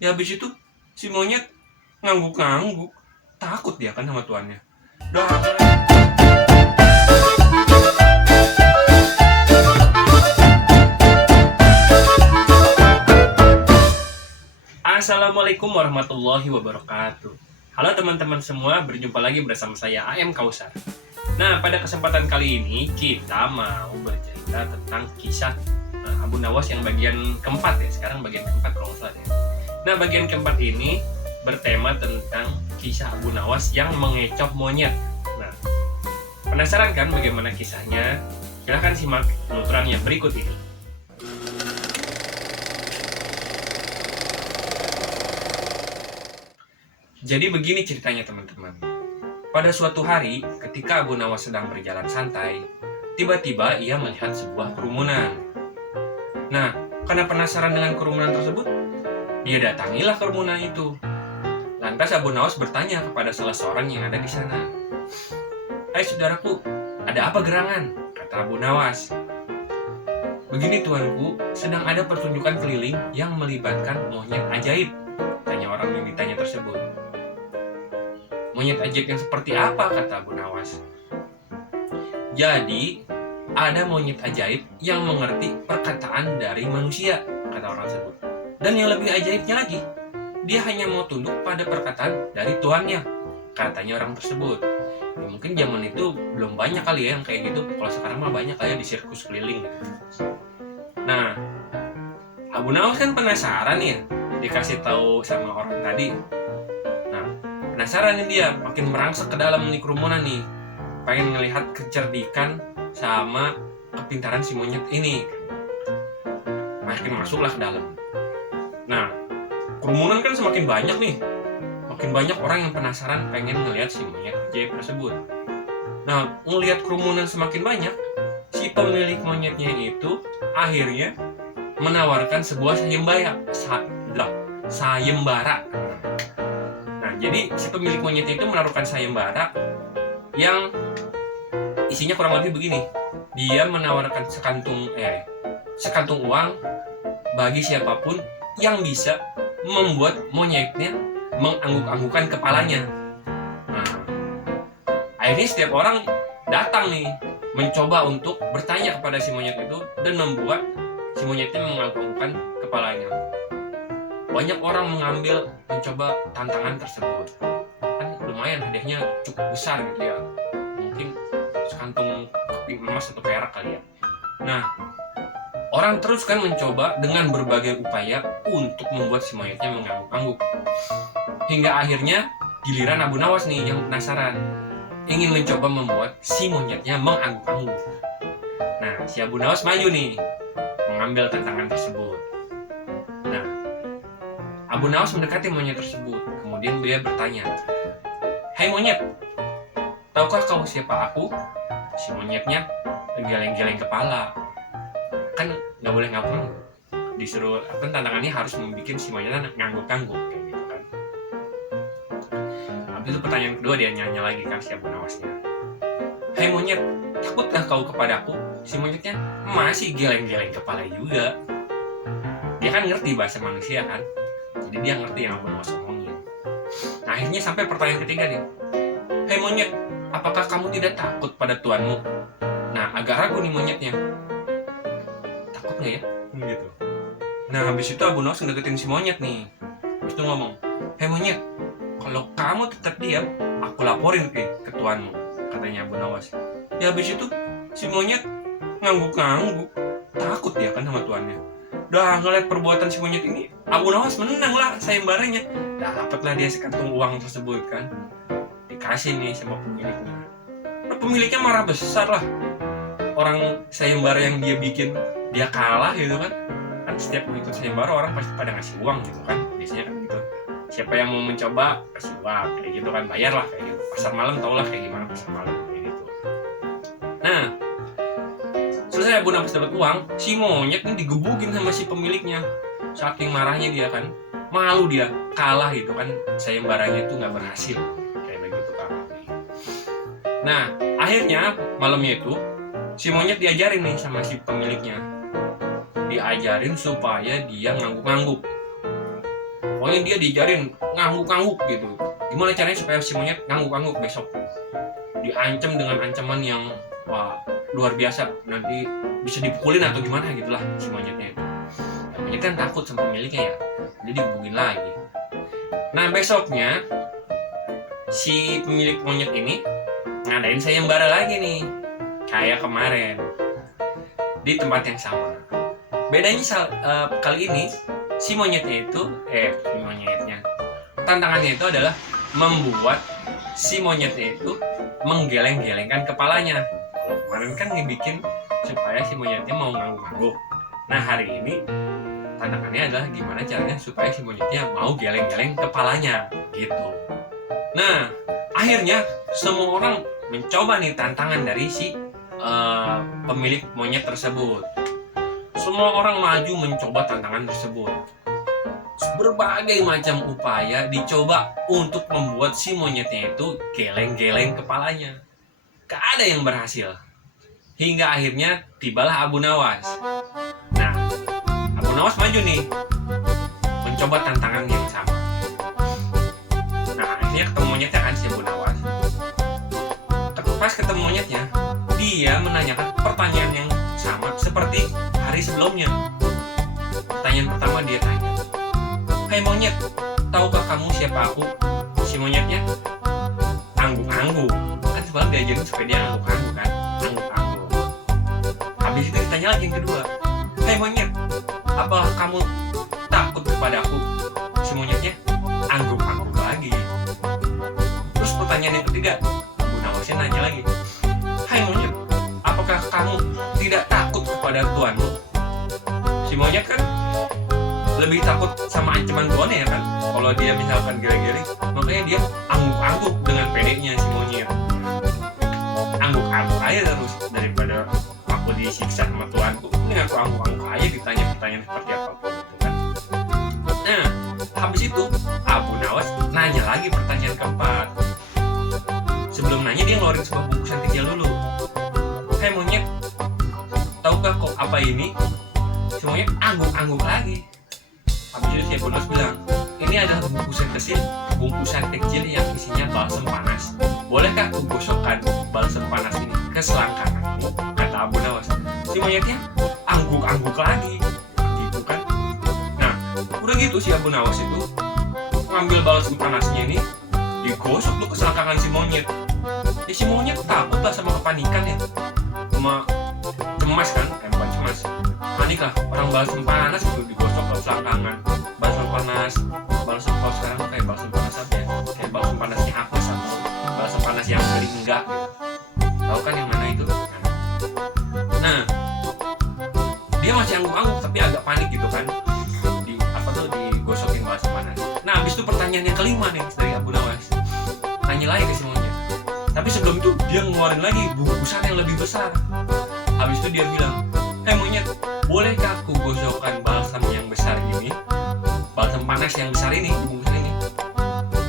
Ya habis itu si monyet ngangguk-ngangguk, takut dia kan sama tuannya. Dah. Assalamualaikum warahmatullahi wabarakatuh. Halo teman-teman semua, berjumpa lagi bersama saya AM Kausar. Nah, pada kesempatan kali ini kita mau bercerita tentang kisah Abu Nawas yang bagian keempat ya. Sekarang bagian keempat kalau nggak salah ya. Nah, bagian keempat ini bertema tentang kisah Abu Nawas yang mengecoh monyet. Nah, penasaran kan bagaimana kisahnya? Silahkan simak penuturannya berikut ini. Jadi begini ceritanya teman-teman. Pada suatu hari, ketika Abu Nawas sedang berjalan santai, tiba-tiba ia melihat sebuah kerumunan. Nah, karena penasaran dengan kerumunan tersebut, dia datangilah kerumunan itu. Lantas Abu Nawas bertanya kepada salah seorang yang ada di sana. "Hai saudaraku, ada apa gerangan?" kata Abu Nawas. "Begini tuanku, sedang ada pertunjukan keliling yang melibatkan monyet ajaib," tanya orang yang ditanya tersebut. "Monyet ajaib yang seperti apa?" kata Abu Nawas. "Jadi, ada monyet ajaib yang mengerti perkataan dari manusia," kata orang tersebut. "Dan yang lebih ajaibnya lagi, dia hanya mau tunduk pada perkataan dari tuannya," katanya orang tersebut. Ya, mungkin zaman itu belum banyak kali ya yang kayak gitu. Kalau sekarang mah banyak kayak di sirkus keliling gitu. Nah, Abu Nawas kan penasaran ya, dikasih tahu sama orang tadi. Nah, penasaran nih dia, makin merangsek ke dalam nih kerumunan nih, pengen ngelihat kecerdikan sama kepintaran si monyet ini. Makin masuklah ke dalam. Nah, kerumunan kan semakin banyak nih, makin banyak orang yang penasaran pengen ngelihat si monyet ajaib tersebut. Nah, ngelihat kerumunan semakin banyak, si pemilik monyetnya itu akhirnya menawarkan sebuah sayembara. Nah, jadi si pemilik monyet itu menaruhkan sayembara yang isinya kurang lebih begini. Dia menawarkan sekantung uang bagi siapapun yang bisa membuat monyetnya mengangguk-anggukan kepalanya. Nah, akhirnya setiap orang datang nih mencoba untuk bertanya kepada si monyet itu dan membuat si monyetnya mengangguk-anggukan kepalanya. Banyak orang mencoba tantangan tersebut. Kan lumayan hadiahnya cukup besar gitu ya. Mungkin sekantung keping emas atau perak kali ya. Nah, orang terus kan mencoba dengan berbagai upaya untuk membuat si monyetnya mengangguk-angguk. Hingga akhirnya giliran Abu Nawas nih yang penasaran, ingin mencoba membuat si monyetnya mengangguk-angguk. Nah, si Abu Nawas maju nih, mengambil tantangan tersebut. Nah, Abu Nawas mendekati monyet tersebut. Kemudian dia bertanya, "Hai monyet, tahukah kau siapa aku?" Si monyetnya geleng-geleng kepala. Kan nggak boleh ngangguk-ngangguk. Disuruh tantangannya harus membuat si monyetnya ngangguk-ngangguk kayak gitu kan. Habis itu pertanyaan kedua dia nanya lagi kan si Abu Nawasnya. "Hai monyet, takutkah kau kepadaku?" Si monyetnya masih geleng-geleng kepala juga. Dia kan ngerti bahasa manusia kan, jadi dia ngerti yang Abu Nawas omongin. Nah, akhirnya sampai pertanyaan ketiga nih. "Hai monyet, apakah kamu tidak takut pada tuanmu?" Nah, agak ragu nih monyetnya. Takut nggak ya? Gitu. Nah, habis itu Abu Nawas ngedeketin si monyet nih. Habis itu ngomong, "Hai monyet, kalau kamu tetap diam, aku laporin ke tuanmu," katanya Abu Nawas. Ya habis itu si monyet ngangguk-ngangguk, takut dia kan sama tuannya. Udah ngeliat perbuatan si monyet ini, Abu Nawas menang lah sayembaranya. Dapatlah dia sekantung uang tersebut kan. Dikasih nih sama pemiliknya. Nah, pemiliknya marah besar lah. Orang sayembara yang dia bikin, dia kalah gitu kan. Kan setiap ikut sayembara orang pasti pada ngasih uang gitu kan. Biasanya kan gitu. Siapa yang mau mencoba kasih uang kayak gitu kan, bayar lah kayak gitu. Pasar malam tau lah kayak gimana pasar malam kayak gitu. Nah, selesai Abu Nawas dapat uang, si monyet ini digebukin sama si pemiliknya. Saking marahnya dia kan, malu dia, kalah gitu kan, sayembaranya itu nggak berhasil kayak begitu kan. Nah, akhirnya malamnya itu si monyet diajarin nih sama si pemiliknya, diajarin supaya dia ngangguk-ngangguk. Pokoknya dia diajarin ngangguk-ngangguk gitu. Gimana caranya supaya si monyet ngangguk-ngangguk besok? Diancam dengan ancaman yang wah luar biasa, nanti bisa dipukulin atau gimana gitulah si monyetnya itu. Monyet kan takut sama pemiliknya ya, jadi dihubungin lagi. Nah besoknya si pemilik monyet ini ngadain sayembara lagi nih, kayak kemarin di tempat yang sama. Bedanya kali ini si monyetnya itu tantangannya itu adalah membuat si monyetnya itu menggeleng-gelengkan kepalanya. Kalau kemarin kan ngebikin supaya si monyetnya mau ngangguk-ngangguk. Nah hari ini tantangannya adalah gimana caranya supaya si monyetnya mau geleng-geleng kepalanya gitu. Nah akhirnya semua orang mencoba nih tantangan dari si pemilik monyet tersebut. Semua orang maju mencoba tantangan tersebut. Berbagai macam upaya dicoba untuk membuat si monyetnya itu geleng-geleng kepalanya. Gak ada yang berhasil. Hingga akhirnya tibalah Abu Nawas. Nah, Abu Nawas maju nih, mencoba tantangan yang sama. Nah, akhirnya ketemu monyetnya kan si Abu Nawas. Pas ketemu monyetnya, dia menanyakan pertanyaan yang sama seperti hari sebelumnya. Pertanyaan pertama dia tanya, "Hai monyet, tahukah kamu siapa aku?" Si monyetnya angguk-angguk. Kan sebelum diajarin supaya dia angguk-angguk kan, angguk-angguk. Habis itu ditanya lagi yang kedua, "Hai monyet, apakah kamu takut kepadaku?" Si monyetnya angguk-angguk lagi. Terus pertanyaan yang ketiga, Abu Nawasnya nanya lagi, "Hai monyet, apakah kamu tidak takut kepada tuanmu?" Si monyet kan lebih takut sama ancaman tuannya ya kan, kalau dia misalkan geleng-geleng, makanya dia angguk-angguk dengan pedenya si monyet. Angguk-angguk aja terus, daripada aku disiksa sama tuanku, ini aku angguk-angguk aja ditanya pertanyaan seperti apapun gitu kan. Nah habis itu Abu Nawas nanya lagi pertanyaan keempat. Sebelum nanya dia ngeluarin sebuah bungkusan kecil dulu. "Hai monyet, tahukah kok apa ini?" Si monyet angguk-angguk lagi. Habis itu si Abu Nawas bilang, "Ini adalah bungkusan kecil yang isinya balsam panas. Bolehkah aku gosokkan balsam panas ini ke selangkanganmu?" Kata Abu Nawas. Si monyetnya angguk-angguk lagi, gitu kan. Nah, udah gitu si Abu Nawas itu ngambil balsam panasnya ini, digosok tuh ke selangkangan si monyet. Ya si monyet takut lah sama kepanikan ya, sama cemas kan, bukan cemas, panik lah. Orang balsam panas itu digosok ke selangkangan. Balsam panas, kalau sekarang tuh kayak balsam panas apa ya, kayak balsam panasnya apes atau balsam panas yang beli enggak gitu. Tahu kan yang mana itu? Nah dia masih angguk-angguk tapi agak panik gitu kan, digosokin balsam panas. Nah habis itu pertanyaan yang kelima nih dari Abu Nawas, nanya lagi ke si monyet. Tapi sebelum itu dia ngeluarin lagi bungkusan yang lebih besar. Habis itu dia bilang, "Hai monyet, bolehkah aku gosokkan balsam yang besar ini, balsam panas yang besar ini, bungkusan ini,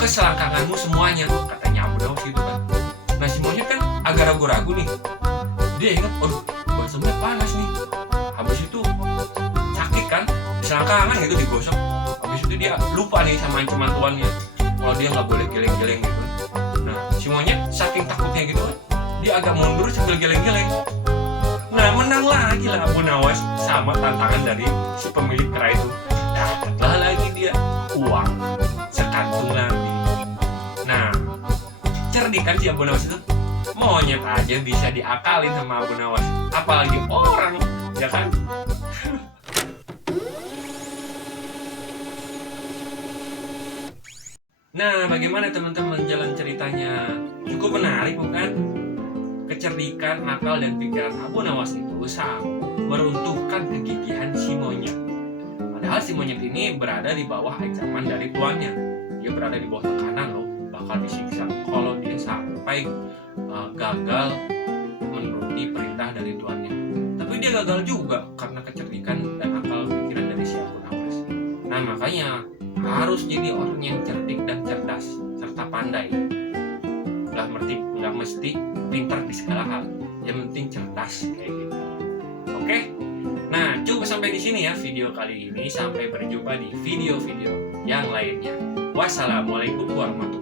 ke selangkanganmu semuanya?" Katanya Abu Nawas gitu kan. Nah si monyet kan agak ragu-ragu nih. Dia ingat, balsamnya panas nih. Habis itu sakit kan, selangkangan gitu digosok. Habis itu dia lupa nih sama ancaman tuannya, kalau dia nggak boleh geleng-geleng gitu. Nah si monyet saking takutnya gitu kan, dia agak mundur sambil geleng-geleng. Nah menang lagi lah Abu Nawas sama tantangan dari si pemilik kera itu. Dapatlah lagi dia uang sekantung lagi. Nah cerdik kan si Abu Nawas itu, monyet aja bisa diakalin sama Abu Nawas, apalagi orang, ya kan? Nah, bagaimana teman-teman jalan ceritanya? Cukup menarik bukan? Kecerdikan, akal, dan pikiran Abu Nawas itu sanggup meruntuhkan kegigihan si monyet. Padahal si monyet ini berada di bawah ancaman dari tuannya. Dia berada di bawah tekanan loh, bakal disiksa kalau dia sampai gagal menuruti perintah dari tuannya. Tapi dia gagal juga karena kecerdikan dan akal pikiran dari si Abu Nawas. Nah, makanya harus jadi orang yang cerdik dan cerdas serta pandai. Nggak mesti pintar di segala hal, yang penting cerdas kayak gitu. Oke? Nah, cukup sampai di sini ya video kali ini. Sampai berjumpa di video-video yang lainnya. Wassalamualaikum warahmatullahi